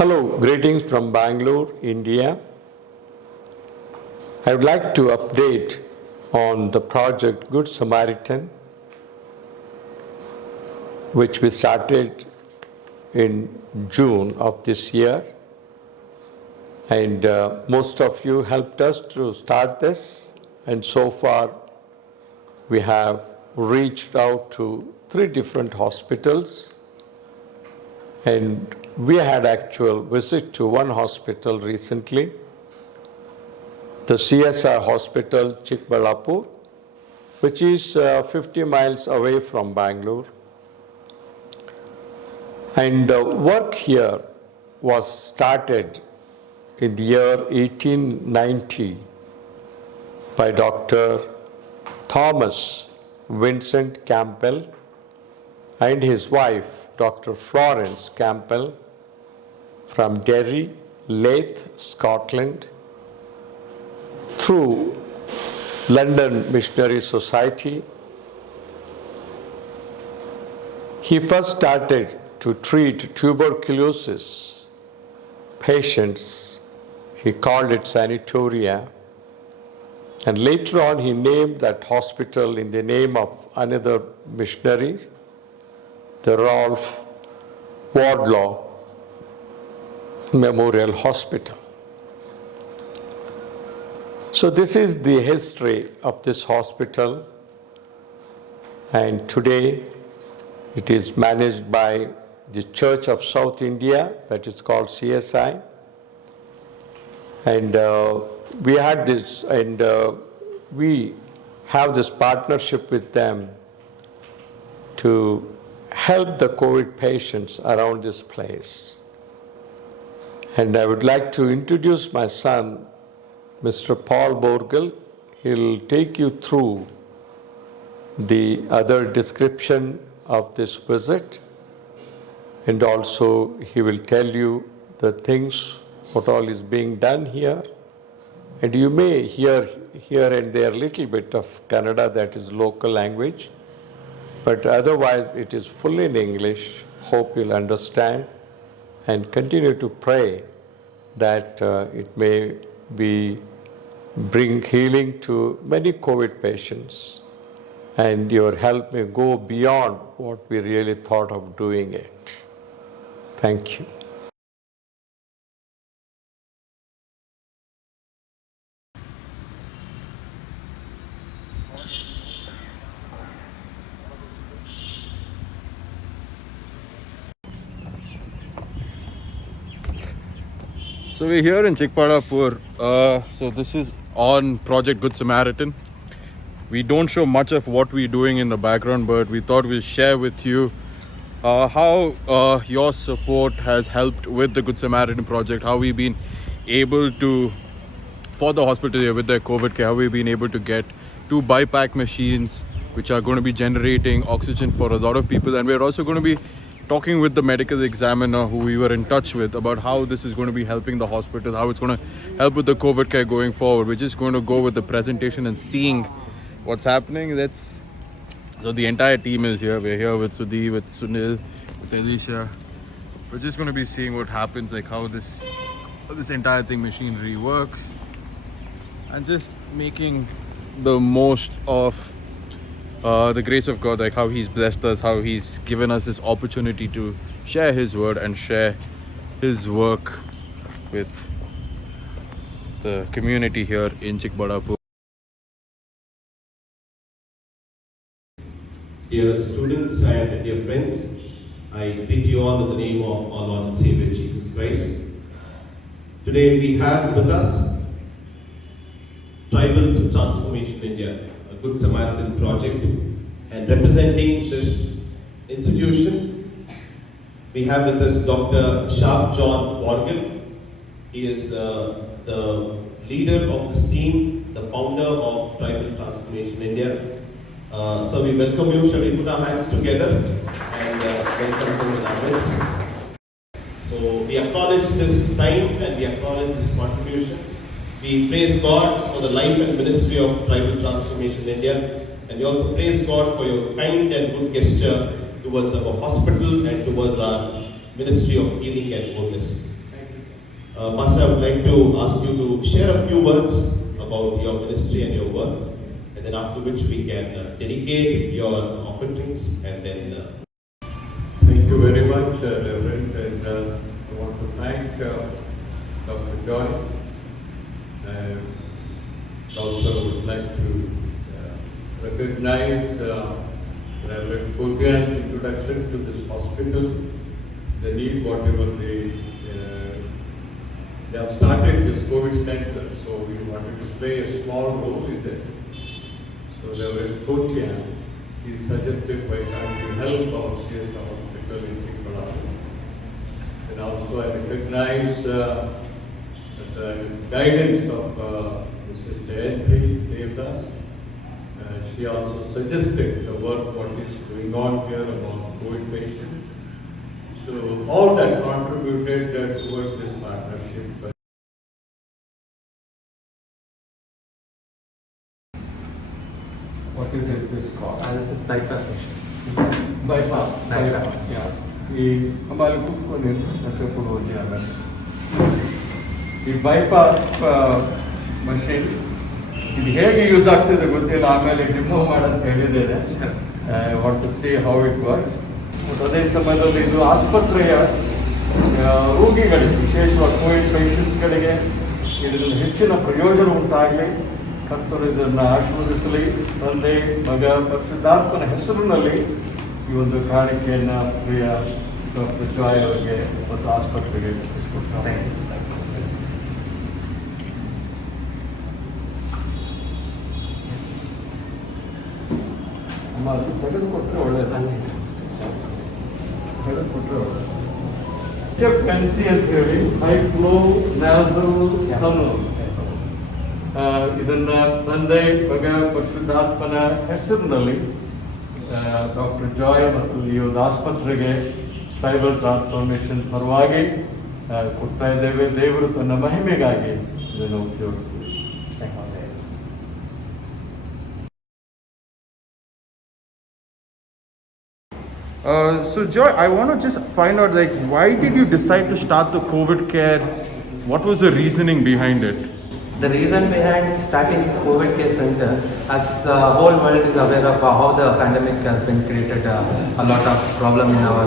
Hello, greetings from Bangalore, India. I would like to update on the project Good Samaritan, which we started in June of this year. And most of you helped us to start this. And so far, we have reached out to 3 different hospitals. And we had actual visit to one hospital recently, the CSI Hospital, Chikballapur, which is 50 miles away from Bangalore. And the work here was started in the year 1890 by Dr. Thomas Vincent Campbell and his wife, Dr. Florence Campbell, from Derry, Leith, Scotland, through London Missionary Society. He first started to treat tuberculosis patients. He called it sanatoria. And later on, he named that hospital in the name of another missionary, the Ralph Wardlaw Memorial Hospital. So this is the history of this hospital, and today it is managed by the Church of South India, that is called CSI. And we had this, and we have this partnership with them to help the COVID patients around this place. And I would like to introduce my son, Mr. Paul Borgel. He'll take you through the other description of this visit, and also he will tell you the things, what all is being done here. And you may hear here and there a little bit of Kannada, that is local language, but otherwise it is fully in English. Hope you'll understand and continue to pray that it may bring healing to many COVID patients, and your help may go beyond what we really thought of doing it. Thank you. So we're here in Chikballapur. So this is on Project Good Samaritan. We don't show much of what we're doing in the background, but we thought we'll share with you how your support has helped with the Good Samaritan project, how we've been able to, for the hospital here with their COVID care, how we've been able to get 2 BiPAC machines, which are going to be generating oxygen for a lot of people. And we're also going to be talking with the medical examiner who we were in touch with about how this is going to be helping the hospital, how it's going to help with the COVID care going forward. We're just going to go with the presentation and seeing what's happening. So the entire team is here. We're here with Sudhi, with Sunil, with Elisha. We're just going to be seeing what happens, like how this entire thing, machinery works, and just making the most of the grace of God, like how He's blessed us, how He's given us this opportunity to share His word and share His work with the community here in Chikballapur. Dear students and dear friends, I greet you all in the name of our Lord and Savior Jesus Christ. Today we have with us Tribal Transformation India, a Good Samaritan project, and representing this institution, we have with us Dr. Sharp John Borgel. He is the leader of this team, the founder of Tribal Transformation India. So we welcome you. Shall we put our hands together and welcome to our midst. So we acknowledge this time and we acknowledge this contribution. We praise God for the life and ministry of Tribal Transformation India, and we also praise God for your kind and good gesture towards our hospital and towards our ministry of healing and wholeness. Pastor, I would like to ask you to share a few words about your ministry and your work, and then after which we can dedicate your offerings and then. Thank you very much, Reverend, and I want to thank Dr. Joy. I also would like to recognize Reverend Kurdian's introduction to this hospital, the need, whatever they have started this COVID center, so we wanted to play a small role in this. So Reverend Kurdian, he suggested why can't we help our CS hospital in Chikmagalur. And also I recognize the guidance of Mrs. Jayanti Devdas. She also suggested the work what is going on here among COVID patients. So all that contributed towards this partnership. What is it this called? This is bypass. Bypass. Yeah. ಈ ಹಮಾಲಿ ಕೂತ್ಕೊಂಡು ಕೊಡುವುದು ಆಮೇಲೆ ಈ bypass machine ಇದು ಹೇಗೆ use ಆಗ್ತದೆ ಗೊತ್ತಿಲ್ಲ, ಆಮೇಲೆ ಡಿಮೋ ಮಾಡಂತ ಹೇಳಿದ್ದೇನೆ. What to see how it works. ಅದೇ ಸಮಯದಲ್ಲಿ ಇದು ಆಸ್ಪತ್ರೆಯ ರೋಗಿಗಳಿಗೆ, ವಿಶೇಷವಾಗಿ ಕೋವಿಡ್ ಪೇಷಂಟ್ಸ್ಗಳಿಗೆ ಇದರಿಂದ ಹೆಚ್ಚಿನ ಪ್ರಯೋಜನ ಉಂಟಾಗಲಿ, ಕರ್ತರು ಇದನ್ನು ಆಶೀರ್ವದಿಸಲಿ. ತಂದೆ, ಮಗ, ಪರಿಶುದ್ಧಾತ್ಮನ ಹೆಸರಿನಲ್ಲಿ ಈ ಒಂದು ಕಾಣಿಕೆಯನ್ನು ಪ್ರಿಯ ಡಾಕ್ಟರ್ ಜಾಯ್ ಅವರಿಗೆ ಮತ್ತು ಆಸ್ಪತ್ರೆಗೆ ತಿಳಿಸ್ಕೊಡ್ತಾರೆ. ಅಮ್ಮ ಅದು ತೆಗೆದುಕೊಟ್ರೆ ಒಳ್ಳೆಯದು, ತೆಗೆದುಕೊಟ್ರೆ ಒಳ್ಳೆಯದು. HFNC ಅಂತ ಹೇಳಿ ಹೈ ಫ್ಲೋ ನ್ಯಾಸಲ್ ಟನಲ್. ಇದನ್ನ ತಂದೆ, ಮಗ, ಪರಿಶುದ್ಧಾತ್ಮನ ಹೆಸರಿನಲ್ಲಿ ಡಾಕ್ಟರ್ ಜಾಯ್ ಮತ್ತು ಈ ಒಂದು ಆಸ್ಪತ್ರೆಗೆ ಟ್ರೈಬಲ್ ಟ್ರಾನ್ಸ್ಫಾರ್ಮೇಷನ್ ಪರವಾಗಿ ಕೊಡ್ತಾ ಇದ್ದೇವೆ. ದೇವರು ತನ್ನ ಮಹಿಮೆಗಾಗಿ ಇದನ್ನು ಉಪಯೋಗಿಸಿ. So Joy, I want to just find out, like, why did you decide to start the COVID care? What was the reasoning behind it? The reason behind starting this COVID care center, as the whole world is aware of how the pandemic has been created a lot of problem in our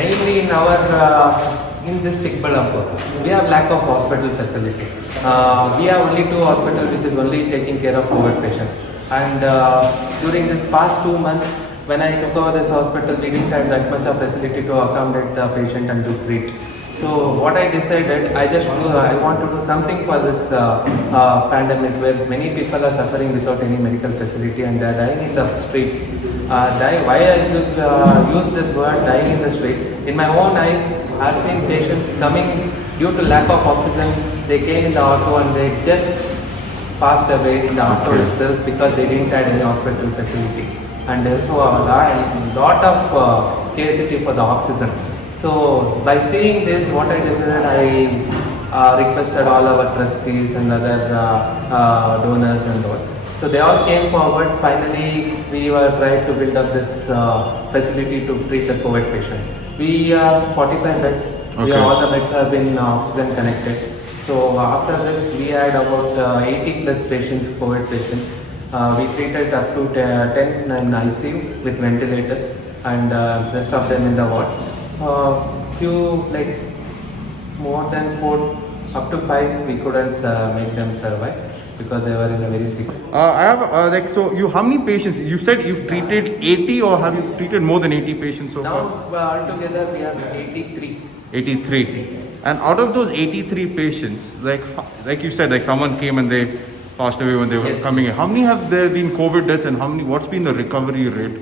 mainly in our in this Chikmagalur, we have lack of hospital facility. We have only 2 hospitals which is only taking care of COVID patients, and during this past 2 months, when I took over this hospital, we didn't have that much of facility to accommodate the patient and to treat. So what I decided, I want to do something for this pandemic, where many people are suffering without any medical facility and they are dying in the streets. Why I use this word dying in the street? In my own eyes, I have seen patients coming due to lack of oxygen. They came in the auto and they just passed away in the auto itself because they didn't have any hospital facility. And also a lot of scarcity for the oxygen. So by seeing this, what I decided, I requested all our trustees and other donors and all. So they all came forward. Finally, we were trying to build up this facility to treat the COVID patients. We are 45 beds. Okay. All the beds have been oxygen connected. So after this, we had about 80 plus patients, COVID patients. We treated up to 10 in ICU with ventilators and rest of them in the ward. Few, like more than 4, up to 5, we couldn't make them survive because they were in a very sick. I have so you, how many patients? You said you've treated 80, or have you treated more than 80 patients so Now far? altogether we have 83. 83. And out of those 83 patients, like you said, like someone came and they passed away when they were coming in. How many have there been COVID deaths, and what's been the recovery rate?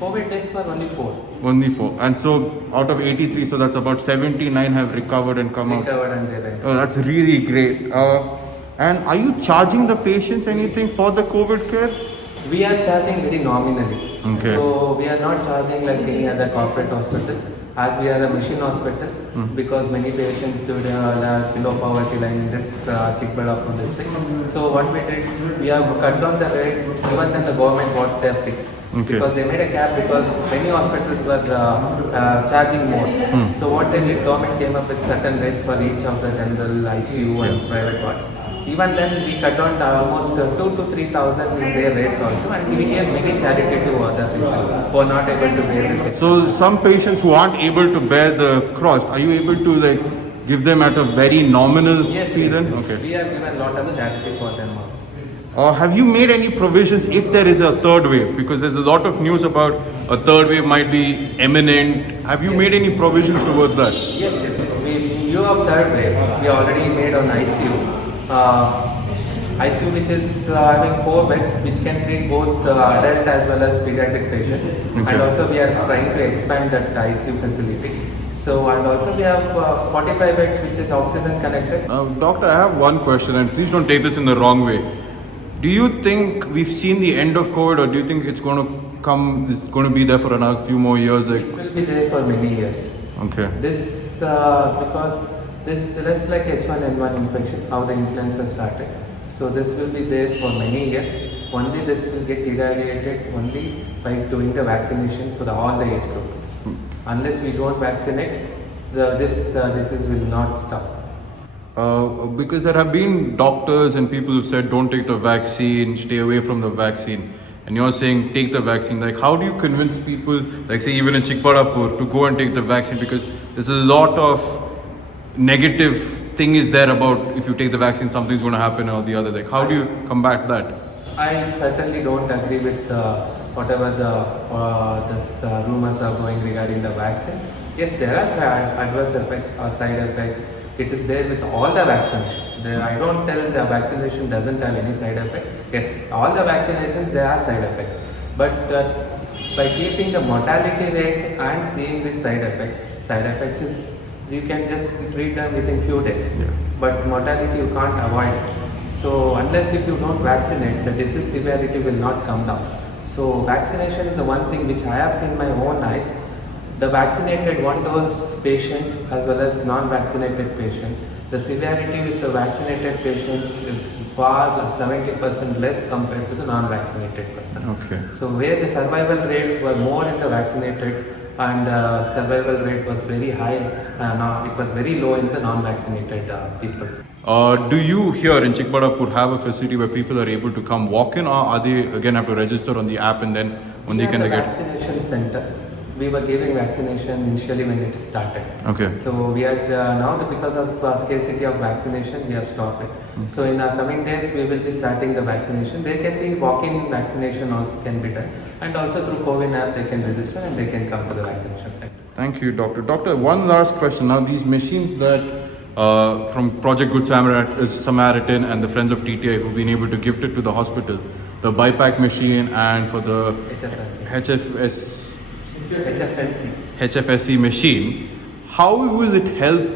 COVID deaths were only 4. Only 4. And so out of 83, so that's about 79 have recovered and come out. Recovered and they went. Oh, that's really great. And are you charging the patients anything for the COVID care? We are charging very nominally. Okay. So we are not charging like any other corporate hospitals. as we are a mission hospital, because many patients are below poverty line in this Chikballapur district. So what we did, we have cut down the rates even than the government what they have fixed. Okay. Because they made a cap because many hospitals were charging more. So what they did, government came up with certain rates for each of the general ICU and private wards. Even then, we cut down to almost 2,000 to 3,000 in their rates also, and we gave many charity to other patients who are not able to bear this. So some patients who aren't able to bear the cost, are you able to like give them at a very nominal fee Yes. then? Okay. We have given a lot of charity for them also. Have you made any provisions if there is a third wave? Because there's a lot of news about a third wave might be imminent. Have you made any provisions towards that? Yes. We, in view of third wave, we already made on ICU. ICU which is having 4 beds which can treat both adult as well as pediatric patients. Okay. And also we are trying to expand that ICU facility. So and also we have 45 beds which is oxygen connected. Now, doctor, I have one question, and please don't take this in the wrong way. Do you think we've seen the end of COVID, or do you think it's going to come? It's going to be there for another few more years? Like, It will be there for many years. okay. This because this just like H1N1 infection, how the influenza started. So this will be there for many years. Only this will get eradicated only by doing the vaccination for all the age group. Unless we don't vaccinate, this disease will not stop. Because there have been doctors and people who said don't take the vaccine, stay away from the vaccine, and you're saying take the vaccine. Like, how do you convince people, like say even in Chikballapur, to go and take the vaccine? Because there's a lot of negative thing is there about if you take the vaccine, something's going to happen or the other. Like, how do you combat that? I certainly don't agree with whatever this rumors are going regarding the vaccine. Yes, there are adverse effects or side effects. It is there with all the vaccination. I don't tell the vaccination doesn't have any side effect. Yes, all the vaccinations they have side effects. But by keeping the mortality rate and seeing these side effects is you can just treat them within few days. But mortality you can't avoid it. So unless if you don't vaccinate, the disease severity will not come down. So vaccination is the one thing which I have seen my own eyes. The vaccinated one-dose patient as well as non-vaccinated patient, the severity with the vaccinated patient is far 70% less compared to the non-vaccinated person. Okay. So where the survival rates were more in the vaccinated and survival rate was very high, it was very low in the non-vaccinated people. Do you here in Chikballapur have a facility where people are able to come walk in, or are they again have to register on the app and then only We can have they the get? vaccination center. We were giving vaccination initially when it started. Okay. So we are now because of scarcity of vaccination, we have stopped it. So in our coming days, we will be starting the vaccination. There can be walk-in vaccination also can be done, and also through COVID app they can register and they can come to the vaccination center. Thank you, doctor. Doctor, one last question. Now, these machines that from Project Good Samaritan and the Friends of TTI who've been able to gift it to the hospital, the BiPAC machine and for the HFSC machine, how will it help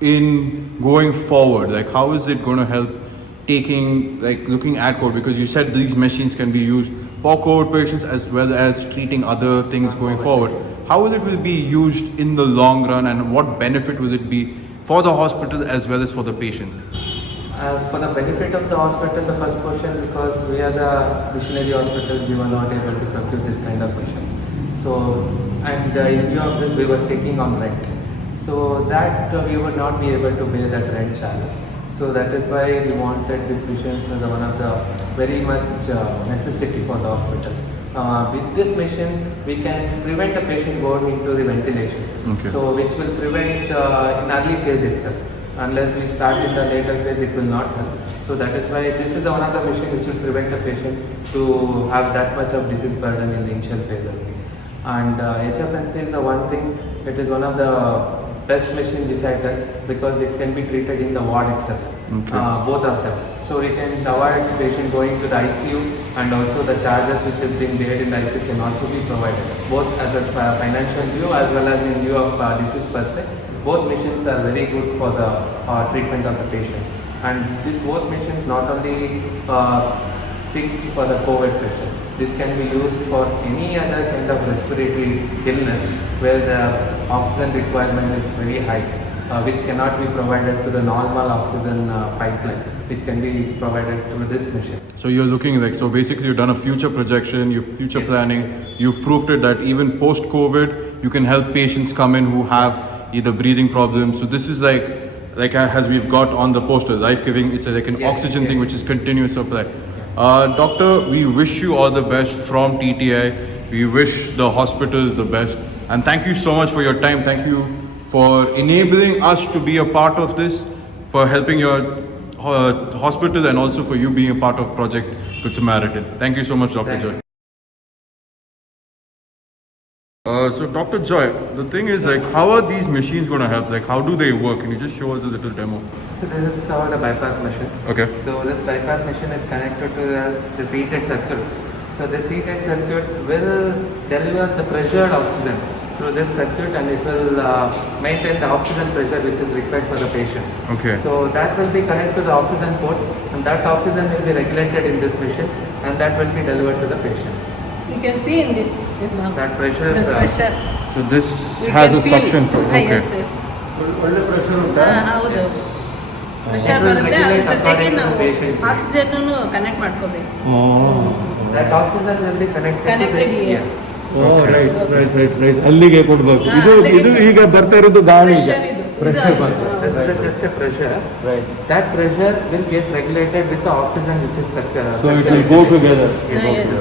in going forward? Like, how is it going to help looking at COVID? Because you said these machines can be used for COVID patients as well as treating other things going forward. How will it be used in the long run, and what benefit will it be for the hospital as well as for the patient? As for the benefit of the hospital, the first question, because we are the missionary hospital, we were not able to procure this kind of machines. So, and in view of this, we were taking on rent. So that we would not be able to pay that rent charge. So that is why we wanted these machines as one of the very much necessity for the hospital. With this machine, we can prevent a patient going into the ventilation. Okay. So which will prevent in early phase itself. Unless we start in the later phase, it will not help. So that is why this is one of the machines which will prevent a patient to have that much of disease burden in the initial phase only. And HFNC is the one thing, it is one of the best machine which I done because it can be treated in the ward itself, both of them. So we can avoid patient going to the ICU, and also the charges which is being paid in the ICU can also be provided, both as a financial view as well as in view of disease per se. Both machines are very good for the treatment of the patients. And these both machines not only fixed for the COVID patient, This can be used for any other kind of respiratory illness where the oxygen requirement is very high, which cannot be provided to the normal oxygen pipeline, which can be provided through this machine. So you're looking like, so basically you've done a future projection, you've future planning, you've proved it that even post-COVID, you can help patients come in who have either breathing problems. So this is like as we've got on the poster, life-giving, it's like an oxygen thing which is continuous supply. Doctor, we wish you all the best from TTI. We wish the hospitals the best. And thank you so much for your time. Thank you for enabling us to be a part of this, for helping your hospital and also for you being a part of Project Good Samaritan. Thank you so much, Dr. Joy. So Dr. Joy, the thing is like, how are these machines going to help? Like, how do they work? Can you just show us a little demo? So this is called a bypass machine. Okay. So this bypass machine is connected to this heated circuit. So this heated circuit will deliver the pressured oxygen through this circuit, and it will maintain the oxygen pressure which is required for the patient. Okay. So that will be connected to the oxygen port, and that oxygen will be regulated in this machine, and that will be delivered to the patient. You can see in this now. That pressure. The pressure. So this We has can a feel. suction to okay. Yes, yes. ಹೌದು pressure will ಬರುತ್ತೆ ಅದ್ರ regulate ಜೊತೆಗೆ according to ನಾವು the patient. Oxygen connect ಮಾಡ್ಕೋಬೇಕು That oxygen will be connected Connected to the here. Right ಅಲ್ಲಿಗೆ ಕೊಡ್ಬೇಕು ಇದು ಇದು ಈಗ ಬರ್ತಾ ಇರೋದು ಗಾಳಿ ಈಗ ಪ್ರೆಷರ್ ಇದು ಪ್ರೆಷರ್ ಇದು ಬಂತು This is just a pressure. Right. That pressure will get regulated with the oxygen which is so it will go together yes.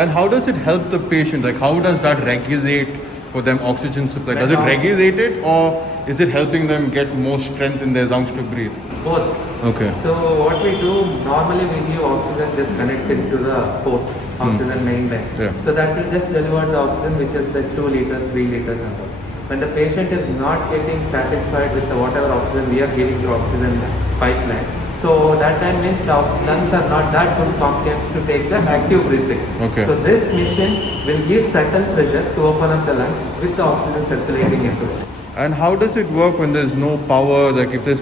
And how does it help the patient? Like, how does that regulate for them oxygen supply? Does it regulate it, or is it helping them get more strength in their lungs to breathe? both. Okay. So what we do normally, we give oxygen just connected to the port, oxygen main line. Yeah. So that will just deliver the oxygen which is the 2 liters, 3 liters and all. When the patient is not getting satisfied with the whatever oxygen we are giving through oxygen pipeline, so that time means the lungs are not that good competence to take the active breathing. Okay. So this machine will give certain pressure to open up the lungs with the oxygen circulating into it. And how does it work when there's no power? Like, if there's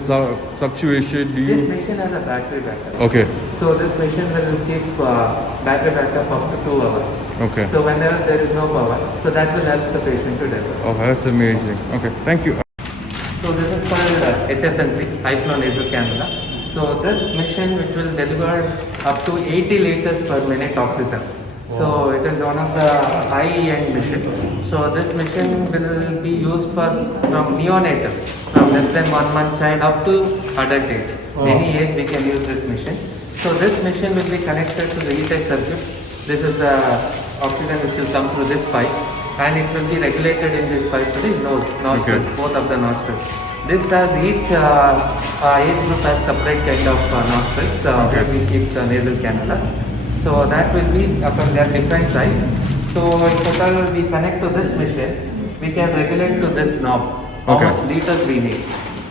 fluctuation, do This you? machine has a battery backup. Okay. So this machine will keep battery backup up to 2 hours. Okay. So whenever there is no power, so that will help the patient to deliver. Oh, that's amazing. Okay, thank you. So this is called HFNC, high flow nasal cannula. So this machine which will deliver up to 80 liters per minute oxygen. So it is one of the high-end machine. So this machine will be used for from neonatal, from less than 1 month child up to adult age. Any age we can use this machine. So this machine will be connected to the heated circuit. This is the oxygen which will come through this pipe, and it will be regulated in this pipe to the nostrils, both of the nostrils. This has each age group has separate kind of nostrils where we keep the nasal cannulas. So that will be upon their different size. So if at all we connect to this machine, we can regulate to this knob how Okay. much liters we need.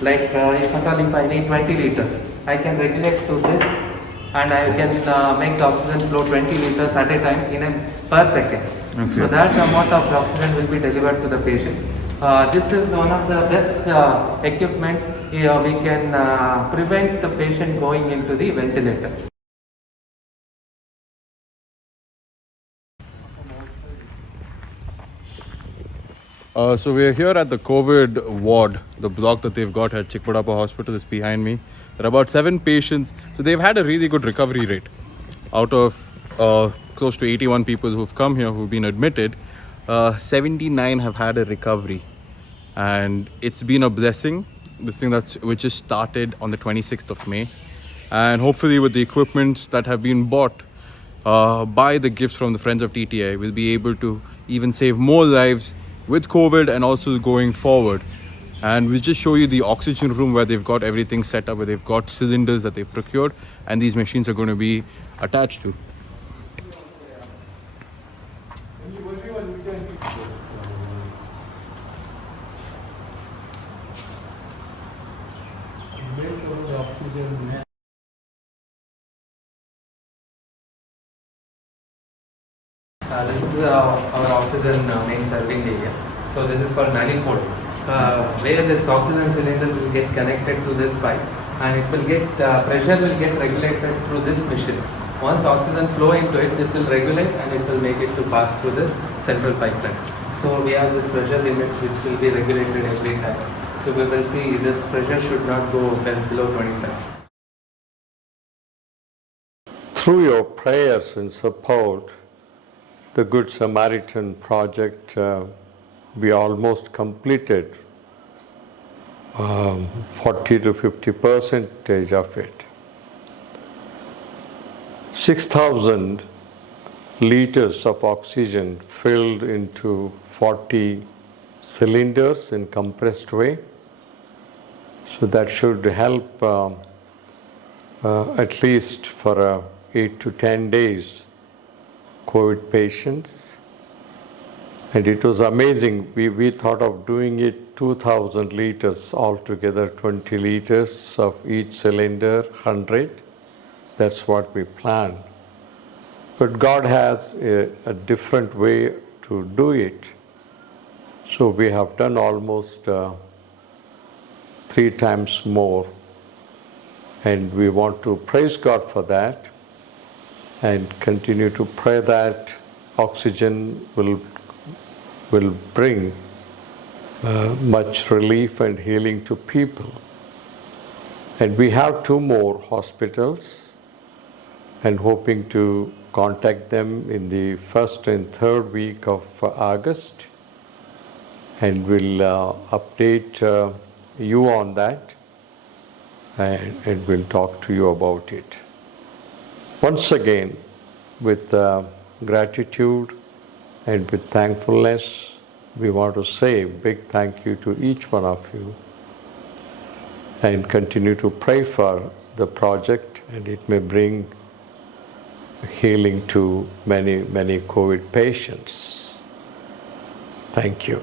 Like if at all if I need 20 liters, I can regulate to this, and I can make the oxygen flow 20 liters at a time per second. Okay. So that amount of oxygen will be delivered to the patient. This is one of the best equipment. We can prevent the patient going into the ventilator. So we're here at the COVID ward, the block that they've got at Chikpadapa Hospital is behind me. There are about 7 patients. So they've had a really good recovery rate. Out of close to 81 people who've come here, who've been admitted, 79 have had a recovery. And it's been a blessing, this thing which just started on the 26th of May. And hopefully with the equipments that have been bought by the gifts from the Friends of TTI, we'll be able to even save more lives with COVID and also going forward. And we'll just show you the oxygen room where they've got everything set up, where they've got cylinders that they've procured, and these machines are going to be attached to. This is our oxygen main serving area. So this is called manifold, where this oxygen cylinders will get connected to this pipe, and it will get pressure will get regulated through this machine. Once oxygen flow into it, this will regulate and it will make it to pass through the central pipeline. So we have this pressure limits which will be regulated every time. So we will see this pressure should not go below 25. Through your prayers and support, the Good Samaritan project, we almost completed 40 to 50% of it. 6,000 liters of oxygen filled into 40 cylinders in compressed way. So that should help at least for 8 to 10 days COVID patients. And it was amazing. We thought of doing it 2,000 liters altogether, 20 liters of each cylinder, 100. That's what we planned. But God has a different way to do it. So we have done almost 3 times more. And we want to praise God for that and continue to pray that oxygen will bring much relief and healing to people. And we have 2 more hospitals and hoping to contact them in the first and third week of August, and we'll update you on that and we'll talk to you about it. Once again, with gratitude and with thankfulness, we want to say a big thank you to each one of you and continue to pray for the project, and it may bring healing to many, many COVID patients. Thank you.